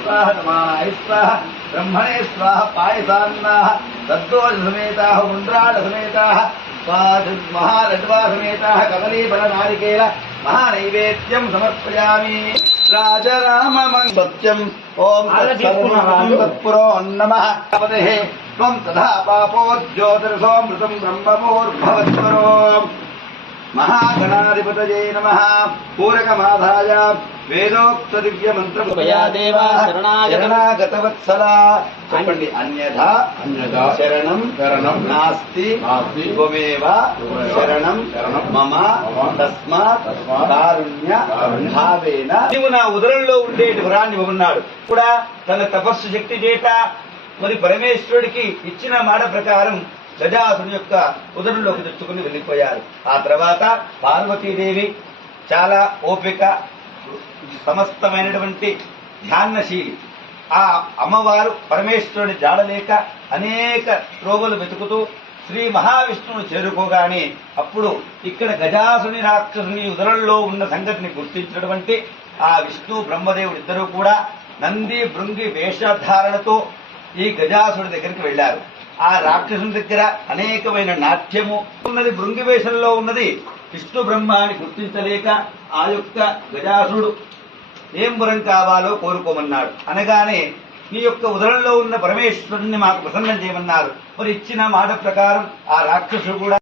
स्वाह नमाय स्वाह ब्रह्मणे स्वाह पायसान्नाः तद्दोषसमेताः मुन्द्राडसमेताः महारज्वासमेताः कमलीफलनारिकेल महानैवेद्यं समर्पयामि राजराममङ्गत्यम् ॐ तत्पुरोन् नमः त्वं तथा पापोज्योतिरसोऽमृतम् ब्रह्ममोर्भवत्परो महागणाधिपतये नमः पूरकमाधाय వేదోక్త దివ్య మంత్ర ఉపయా దేవా శరణాగత- శరణాగతవత్సలా చెప్పండి అన్యథా అన్యథా శరణం శరణం నాస్తి నాస్తి త్వమేవ త్వమేవ శరణం శరణం మమ మమ తస్మాత్ తస్మాత్ కారుణ్య కారుణ్య భావేన నీవు నా ఉదరంలో ఉండేటి వరాన్ని ఇవ్వమన్నాడు కూడా తన తపస్సు శక్తి చేత మరి పరమేశ్వరుడికి ఇచ్చిన మాట ప్రకారం గజాసుని యొక్క ఉదరులోకి తెచ్చుకుని వెళ్ళిపోయారు. ఆ తర్వాత పార్వతీదేవి చాలా ఓపిక సమస్తమైనటువంటి ధ్యానశీలి. ఆ అమ్మవారు పరమేశ్వరుని జాడలేక అనేక త్రోవలు వెతుకుతూ శ్రీ మహావిష్ణువును చేరుకోగానే అప్పుడు ఇక్కడ గజాసుని రాక్షసుని ఉదరంలో ఉన్న సంగతిని గుర్తించినటువంటి ఆ విష్ణు బ్రహ్మదేవుడు ఇద్దరూ కూడా నంది భృంగి వేషధారణతో ఈ గజాసుడి దగ్గరికి వెళ్ళారు ఆ రాక్షసుని దగ్గర అనేకమైన నాట్యము ఉన్నది భృంగివేషంలో ఉన్నది. విష్ణు బ్రహ్మాన్ని గుర్తించలేక ఆ యొక్క గజాసుడు ఏం వరం కావాలో కోరుకోమన్నాడు. అనగానే నీ యొక్క ఉదరంలో ఉన్న పరమేశ్వరుణ్ణి మాకు ప్రసన్నం చేయమన్నారు. మరి ఇచ్చిన మాట ప్రకారం ఆ రాక్షసుడు కూడా